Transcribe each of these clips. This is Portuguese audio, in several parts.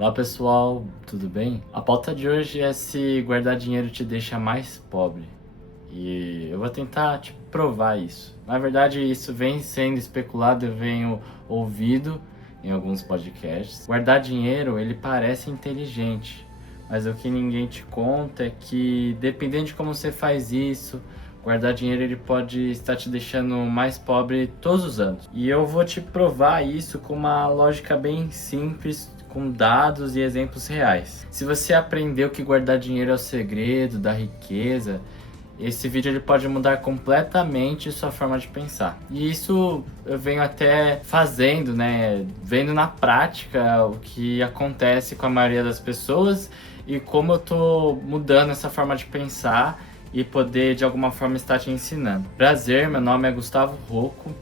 Olá pessoal, tudo bem? A pauta de hoje é se guardar dinheiro te deixa mais pobre. E eu vou tentar te provar isso. Na verdade, isso vem sendo especulado, eu venho ouvido em alguns podcasts. Guardar dinheiro, ele parece inteligente, mas o que ninguém te conta é que, dependendo de como você faz isso, guardar dinheiro ele pode estar te deixando mais pobre todos os anos. E eu vou te provar isso com uma lógica bem simples, com dados e exemplos reais. Se você aprendeu que guardar dinheiro é o segredo da riqueza, esse vídeo ele pode mudar completamente sua forma de pensar. E isso eu venho até fazendo, né? Vendo na prática o que acontece com a maioria das pessoas e como eu tô mudando essa forma de pensar e poder de alguma forma estar te ensinando. Prazer, meu nome é Gustavo Rocco.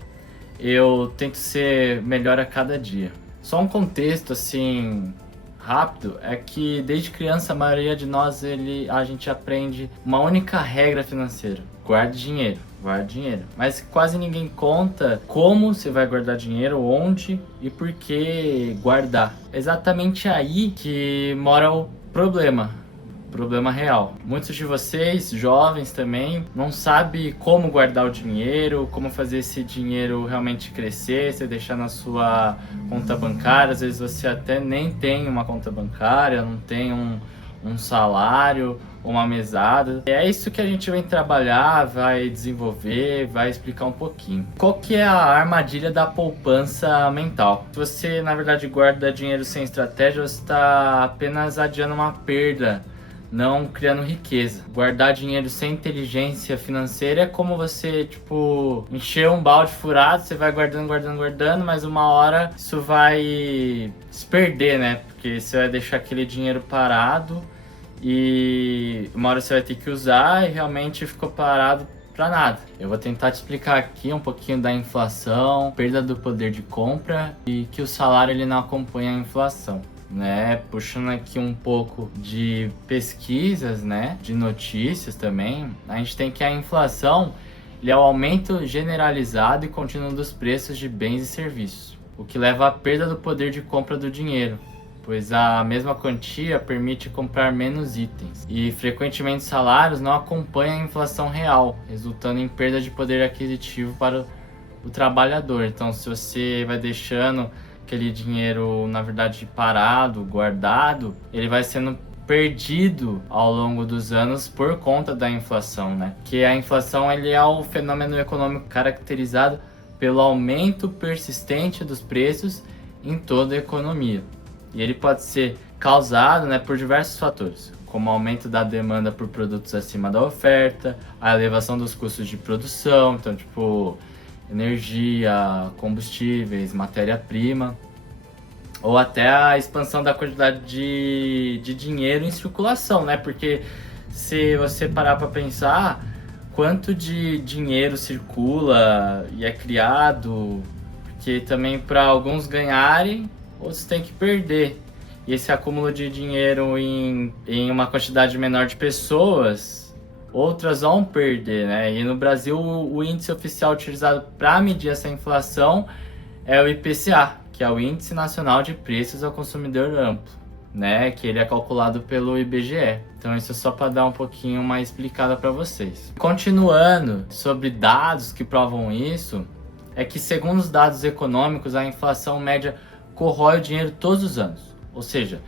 Eu tento ser melhor a cada dia. Só um contexto assim rápido é que desde criança a maioria de nós a gente aprende uma única regra financeira: guarde dinheiro, guarde dinheiro. Mas quase ninguém conta como você vai guardar dinheiro, onde e por que guardar. Exatamente aí que mora o problema real. Muitos de vocês, jovens também, não sabem como guardar o dinheiro, como fazer esse dinheiro realmente crescer, você deixar na sua conta bancária. Às vezes você até nem tem uma conta bancária, não tem um salário, uma mesada. É isso que a gente vem trabalhar, vai desenvolver, vai explicar um pouquinho. Qual que é a armadilha da poupança mental? Se você, na verdade, guarda dinheiro sem estratégia, você está apenas adiando uma perda, não criando riqueza. Guardar dinheiro sem inteligência financeira é como você, encher um balde furado, você vai guardando, mas uma hora isso vai se perder, né? Porque você vai deixar aquele dinheiro parado e uma hora você vai ter que usar e realmente ficou parado pra nada. Eu vou tentar te explicar aqui um pouquinho da inflação, perda do poder de compra e que o salário ele não acompanha a inflação, né? Puxando aqui um pouco de pesquisas, né? De notícias também, a gente tem que a inflação ele é o aumento generalizado e contínuo dos preços de bens e serviços, o que leva à perda do poder de compra do dinheiro, pois a mesma quantia permite comprar menos itens e frequentemente salários não acompanham a inflação real, resultando em perda de poder aquisitivo para o trabalhador. Então, se você vai deixando aquele dinheiro, na verdade, parado, guardado, ele vai sendo perdido ao longo dos anos por conta da inflação, né? Que a inflação ele é o fenômeno econômico caracterizado pelo aumento persistente dos preços em toda a economia. E ele pode ser causado, né, por diversos fatores, como o aumento da demanda por produtos acima da oferta, a elevação dos custos de produção, então, energia, combustíveis, matéria-prima, ou até a expansão da quantidade de dinheiro em circulação, né? Porque se você parar para pensar quanto de dinheiro circula e é criado, porque também para alguns ganharem, outros têm que perder. E esse acúmulo de dinheiro em uma quantidade menor de pessoas, outras vão perder, né? E no Brasil, o índice oficial utilizado para medir essa inflação é o IPCA, que é o Índice Nacional de Preços ao Consumidor Amplo, né? Que ele é calculado pelo IBGE. Então isso é só para dar um pouquinho uma explicada para vocês. Continuando sobre dados que provam isso, é que segundo os dados econômicos, a inflação média corrói o dinheiro todos os anos. Ou seja,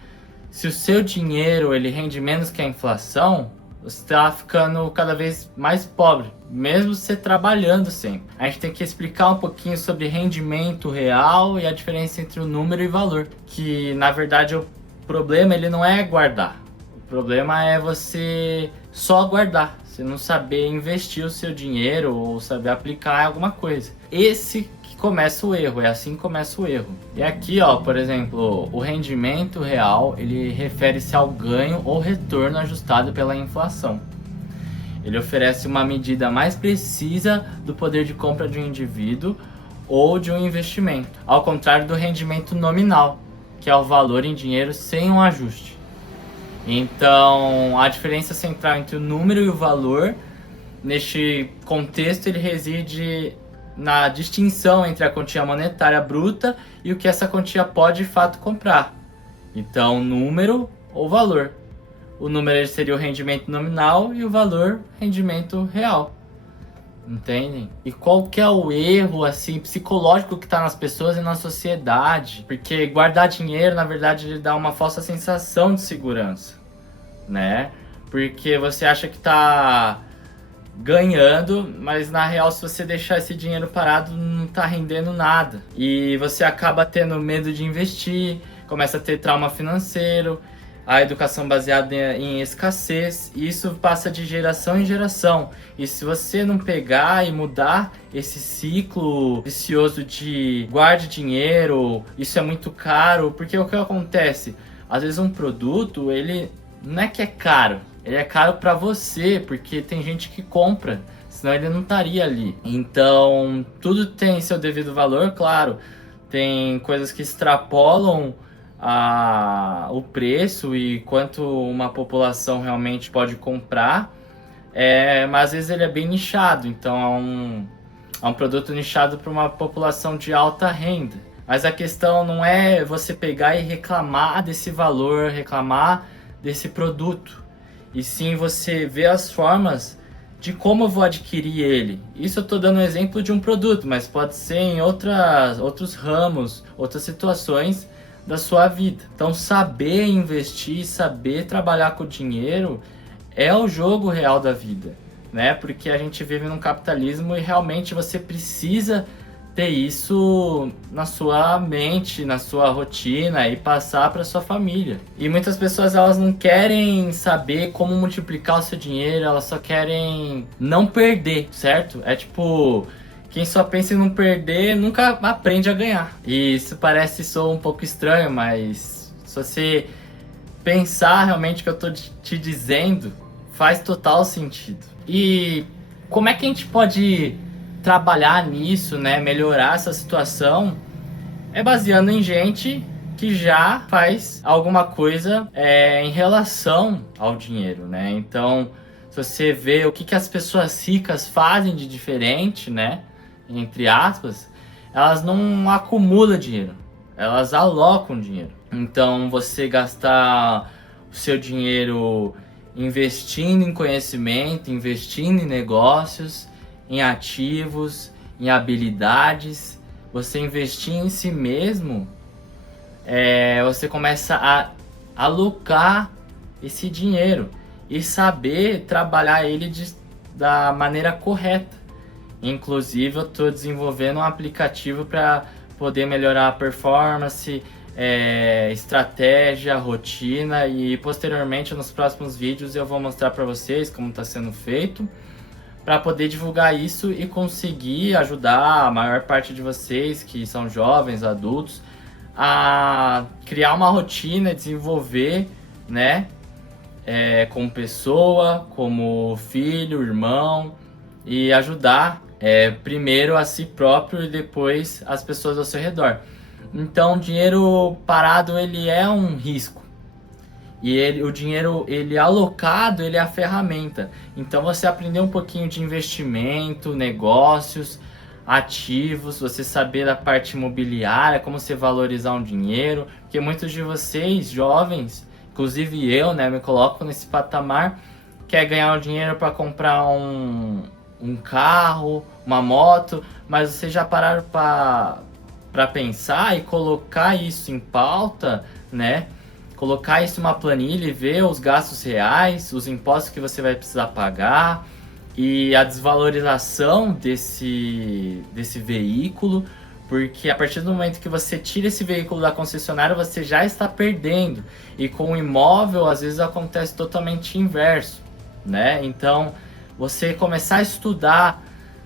se o seu dinheiro ele rende menos que a inflação, você está ficando cada vez mais pobre, mesmo você trabalhando sempre. A gente tem que explicar um pouquinho sobre rendimento real e a diferença entre o número e valor. Que, na verdade, o problema ele não é guardar. O problema é você só guardar. Você não saber investir o seu dinheiro ou saber aplicar em alguma coisa. Esse que começa o erro, é assim que começa o erro. E aqui, ó, por exemplo, o rendimento real, ele refere-se ao ganho ou retorno ajustado pela inflação. Ele oferece uma medida mais precisa do poder de compra de um indivíduo ou de um investimento, ao contrário do rendimento nominal, que é o valor em dinheiro sem um ajuste. Então, a diferença central entre o número e o valor, neste contexto, ele reside na distinção entre a quantia monetária bruta e o que essa quantia pode de fato comprar. Então, número ou valor. O número ele seria o rendimento nominal e o valor, rendimento real. Entendem? E qual que é o erro, assim, psicológico que tá nas pessoas e na sociedade? Porque guardar dinheiro, na verdade, ele dá uma falsa sensação de segurança, né? Porque você acha que tá ganhando, mas na real, se você deixar esse dinheiro parado, não tá rendendo nada. E você acaba tendo medo de investir, começa a ter trauma financeiro, a educação baseada em escassez, e isso passa de geração em geração. E se você não pegar e mudar esse ciclo vicioso de guarde dinheiro, isso é muito caro, porque o que acontece? Às vezes um produto, ele não é que é caro, ele é caro para você, porque tem gente que compra, senão ele não estaria ali. Então, tudo tem seu devido valor, claro. Tem coisas que extrapolam o preço e quanto uma população realmente pode comprar, mas às vezes ele é bem nichado, então é um produto nichado para uma população de alta renda. Mas a questão não é você pegar e reclamar desse valor, reclamar desse produto, e sim você ver as formas de como eu vou adquirir ele. Isso eu estou dando um exemplo de um produto, mas pode ser em outros ramos, outras situações da sua vida. Então, saber investir, saber trabalhar com o dinheiro é o jogo real da vida, né? Porque a gente vive num capitalismo e realmente você precisa ter isso na sua mente, na sua rotina e passar para sua família. E muitas pessoas, elas não querem saber como multiplicar o seu dinheiro, elas só querem não perder, certo? É tipo, quem só pensa em não perder nunca aprende a ganhar. E isso parece soar um pouco estranho, mas se você pensar realmente o que eu tô te dizendo, faz total sentido. E como é que a gente pode trabalhar nisso, né? Melhorar essa situação? É baseando em gente que já faz alguma coisa em relação ao dinheiro, né? Então, se você vê o que as pessoas ricas fazem de diferente, né? Entre aspas, elas não acumulam dinheiro, elas alocam dinheiro. Então, você gastar o seu dinheiro investindo em conhecimento, investindo em negócios, em ativos, em habilidades, você investir em si mesmo, você começa a alocar esse dinheiro e saber trabalhar ele da maneira correta. Inclusive, eu estou desenvolvendo um aplicativo para poder melhorar a performance, estratégia, rotina, e posteriormente nos próximos vídeos eu vou mostrar para vocês como está sendo feito, para poder divulgar isso e conseguir ajudar a maior parte de vocês que são jovens, adultos, a criar uma rotina, desenvolver, né, como pessoa, como filho, irmão, e ajudar primeiro a si próprio e depois as pessoas ao seu redor. Então, o dinheiro parado, ele é um risco. E o dinheiro ele alocado, ele é a ferramenta. Então, você aprender um pouquinho de investimento, negócios, ativos, você saber da parte imobiliária, como você valorizar um dinheiro. Porque muitos de vocês, jovens, inclusive eu, né, me coloco nesse patamar, quer ganhar um dinheiro para comprar um carro, uma moto, mas vocês já pararam para pensar e colocar isso em pauta, né? Colocar isso numa planilha e ver os gastos reais, os impostos que você vai precisar pagar e a desvalorização desse veículo, porque a partir do momento que você tira esse veículo da concessionária, você já está perdendo. E com o imóvel, às vezes acontece totalmente inverso, né? Então, você começar a estudar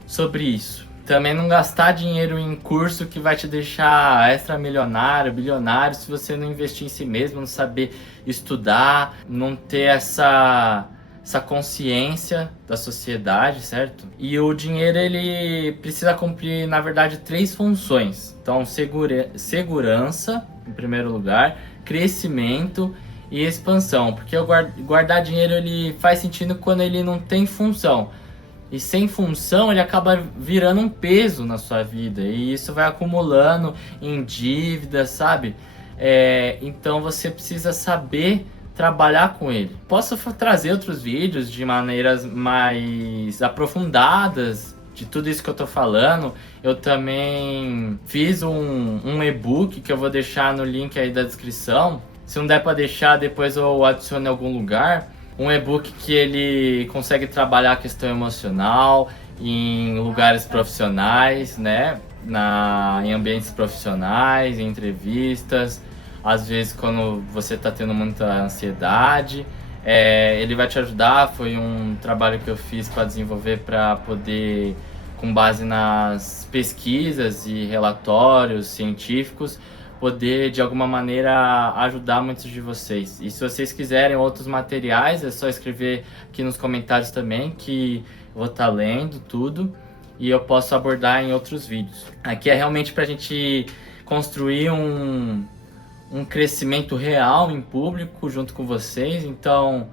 sobre isso. Também não gastar dinheiro em curso que vai te deixar extra milionário, bilionário, se você não investir em si mesmo, não saber estudar, não ter essa consciência da sociedade, certo? E o dinheiro, ele precisa cumprir, na verdade, 3 funções. Então, segurança, em primeiro lugar, crescimento e expansão. Porque o guardar dinheiro, ele faz sentido quando ele não tem função. E sem função, ele acaba virando um peso na sua vida. E isso vai acumulando em dívidas, sabe? Então você precisa saber trabalhar com ele. Posso trazer outros vídeos de maneiras mais aprofundadas de tudo isso que eu tô falando. Eu também fiz um e-book que eu vou deixar no link aí da descrição. Se não der para deixar, depois eu adiciono em algum lugar. Um e-book que ele consegue trabalhar a questão emocional em lugares profissionais, né? Em ambientes profissionais, em entrevistas, às vezes quando você está tendo muita ansiedade. Ele vai te ajudar. Foi um trabalho que eu fiz para desenvolver, para poder, com base nas pesquisas e relatórios científicos, poder de alguma maneira ajudar muitos de vocês. E se vocês quiserem outros materiais, é só escrever aqui nos comentários também, que eu vou estar lendo tudo e eu posso abordar em outros vídeos. Aqui é realmente para a gente construir um crescimento real em público junto com vocês. Então,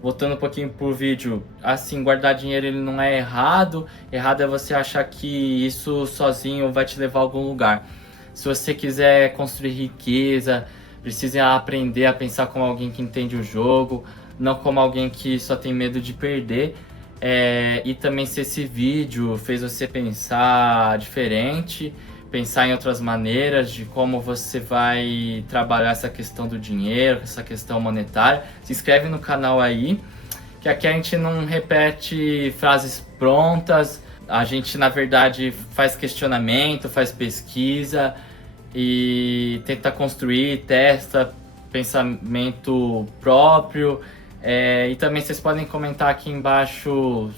voltando um pouquinho pro vídeo, assim, guardar dinheiro ele não é errado. Errado é você achar que isso sozinho vai te levar a algum lugar. Se você quiser construir riqueza, precisa aprender a pensar como alguém que entende o jogo, não como alguém que só tem medo de perder. E também, se esse vídeo fez você pensar diferente, pensar em outras maneiras de como você vai trabalhar essa questão do dinheiro, essa questão monetária, se inscreve no canal aí, que aqui a gente não repete frases prontas. A gente, na verdade, faz questionamento, faz pesquisa e tenta construir, testa pensamento próprio. E também vocês podem comentar aqui embaixo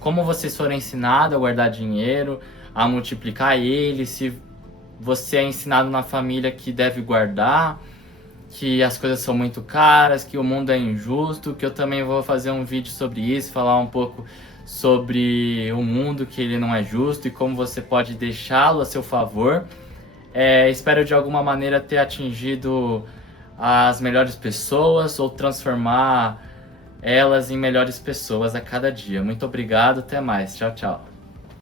como vocês foram ensinados a guardar dinheiro, a multiplicar ele, se você é ensinado na família que deve guardar, que as coisas são muito caras, que o mundo é injusto, que eu também vou fazer um vídeo sobre isso, falar um pouco sobre o mundo, que ele não é justo e como você pode deixá-lo a seu favor. Espero de alguma maneira ter atingido as melhores pessoas ou transformar elas em melhores pessoas a cada dia. Muito obrigado, até mais. Tchau, tchau.